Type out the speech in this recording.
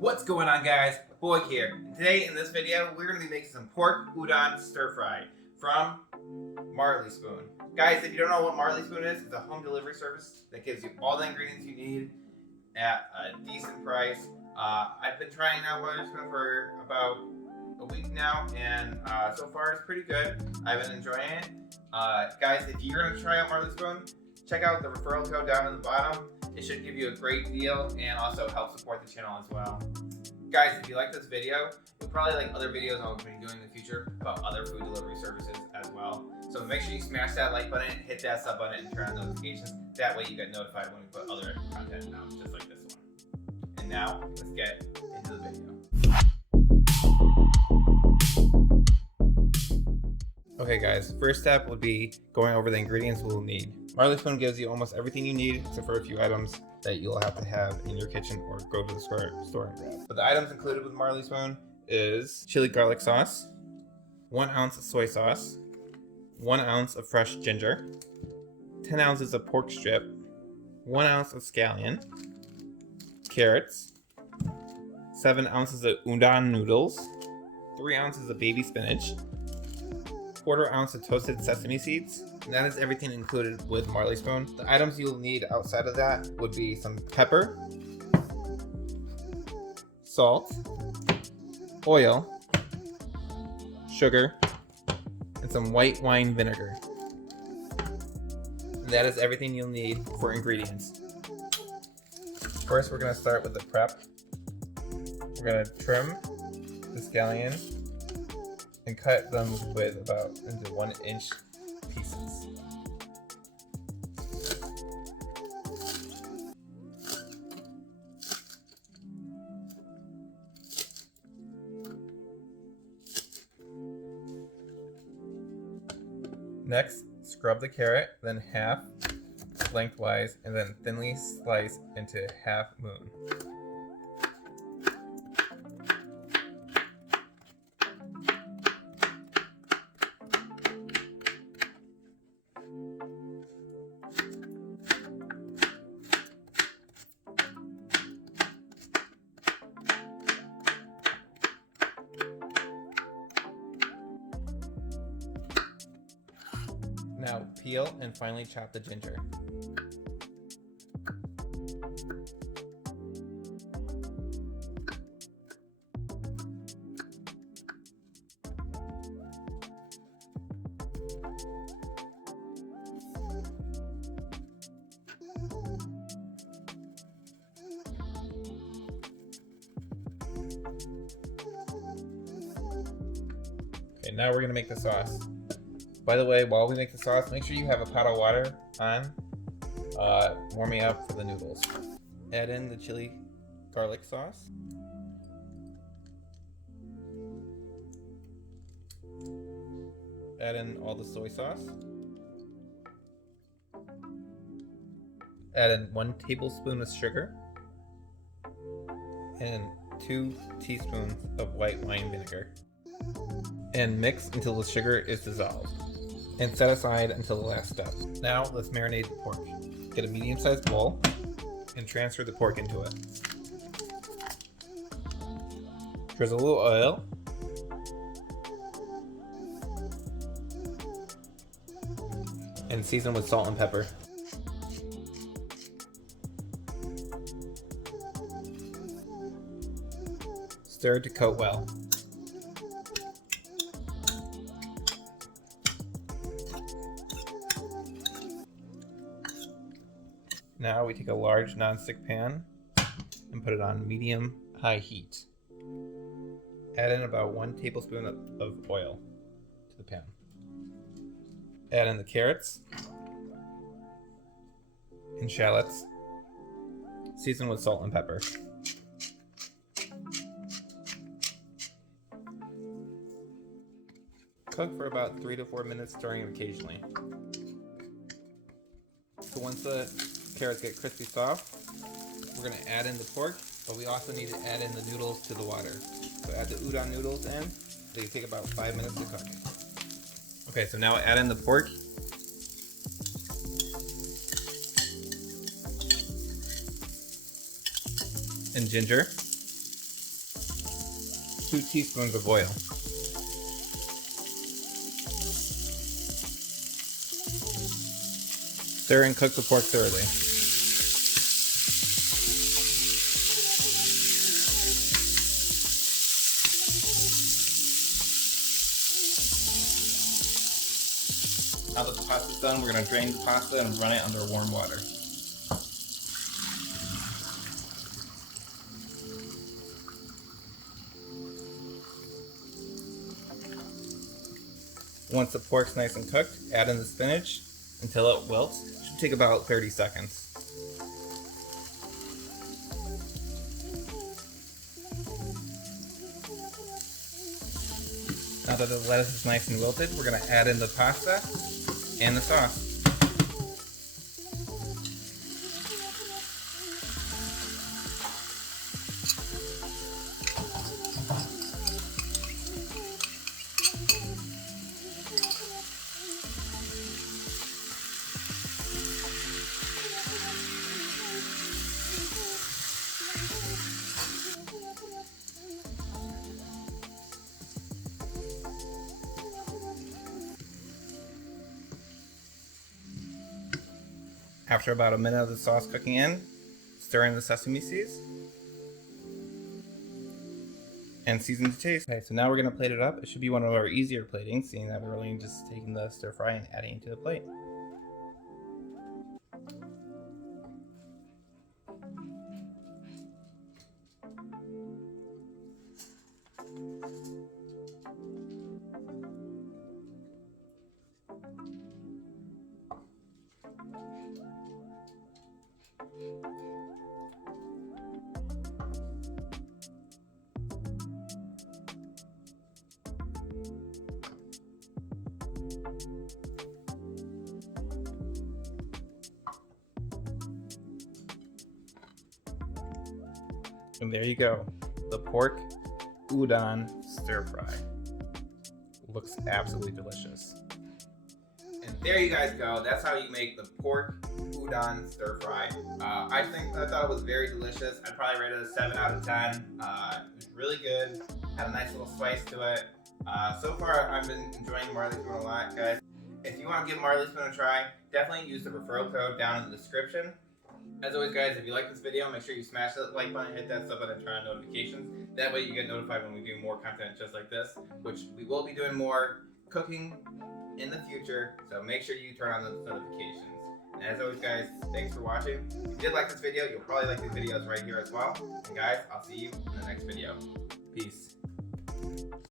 What's going on, guys? Boyg here. And today in this video, we're going to be making some pork udon stir fry from Marley Spoon. Guys, if you don't know what Marley Spoon is, it's a home delivery service that gives you all the ingredients you need at a decent price. I've been trying out Marley Spoon for about a week now, and so far it's pretty good. I've been enjoying it. Guys, if you're going to try out Marley Spoon, check out the referral code down at the bottom. It should give you a great deal and also help support the channel as well. Guys, if you like this video, you'll probably like other videos I'll be doing in the future about other food delivery services as well. So make sure you smash that like button, hit that sub button, and turn on notifications. That way you get notified when we put other content out, just like this one. And now, let's get into the video. Okay guys, first step would be going over the ingredients we'll need. Marley Spoon gives you almost everything you need except for a few items that you'll have to have in your kitchen or go to the store and grab. But the items included with Marley Spoon is chili garlic sauce, 1 ounce of soy sauce, 1 ounce of fresh ginger, 10 ounces of pork strip, 1 ounce of scallion, carrots, 7 ounces of udon noodles, 3 ounces of baby spinach, 1/4 ounce of toasted sesame seeds. And that is everything included with Marley Spoon. The items you'll need outside of that would be some pepper, salt, oil, sugar, and some white wine vinegar. And that is everything you'll need for ingredients. First, we're going to start with the prep. We're going to trim the scallions and cut them with about into 1-inch pieces. Next, scrub the carrot, then half lengthwise, and then thinly slice into half moon. Now peel and finely chop the ginger. Okay, now we're going to make the sauce. By the way, while we make the sauce, make sure you have a pot of water on, warming up for the noodles. Add in the chili garlic sauce. Add in all the soy sauce. Add in 1 tablespoon of sugar and 2 teaspoons of white wine vinegar. And mix until the sugar is dissolved. And set aside until the last step. Now let's marinate the pork. Get a medium-sized bowl and transfer the pork into it. Drizzle a little oil. And season with salt and pepper. Stir to coat well. Now we take a large non-stick pan and put it on medium-high heat. Add in about 1 tablespoon of oil to the pan. Add in the carrots and shallots. Season with salt and pepper. Cook for about 3 to 4 minutes, stirring occasionally. So once the carrots get crispy soft, we're going to add in the pork, but we also need to add in the noodles to the water. So add the udon noodles in. They take about 5 minutes to cook. Okay, so now add in the pork. And ginger. 2 teaspoons of oil. Stir and cook the pork thoroughly. Now that the pasta's done, we're going to drain the pasta and run it under warm water. Once the pork's nice and cooked, add in the spinach until it wilts. It should take about 30 seconds. Now that the lettuce is nice and wilted, we're going to add in the pasta and the sauce. After about a minute of the sauce cooking in, stir in the sesame seeds and season to taste. Okay, so now we're going to plate it up. It should be one of our easier platings, seeing that we're only just taking the stir fry and adding it to the plate. And there you go, the pork udon stir fry. Looks absolutely delicious. And there you guys go. That's how you make the pork udon stir fry. I thought it was very delicious. I'd probably rate it a 7 out of 10. It was really good. Had a nice little spice to it. So far, I've been enjoying Marley Spoon a lot, guys. If you want to give Marley Spoon a try, definitely use the referral code down in the description. As always, guys, if you like this video, make sure you smash that like button, hit that sub button, and turn on notifications. That way you get notified when we do more content just like this, which we will be doing more cooking in the future, so make sure you turn on those notifications. And as always, guys, thanks for watching. If you did like this video, you'll probably like these videos right here as well. And guys, I'll see you in the next video. Peace.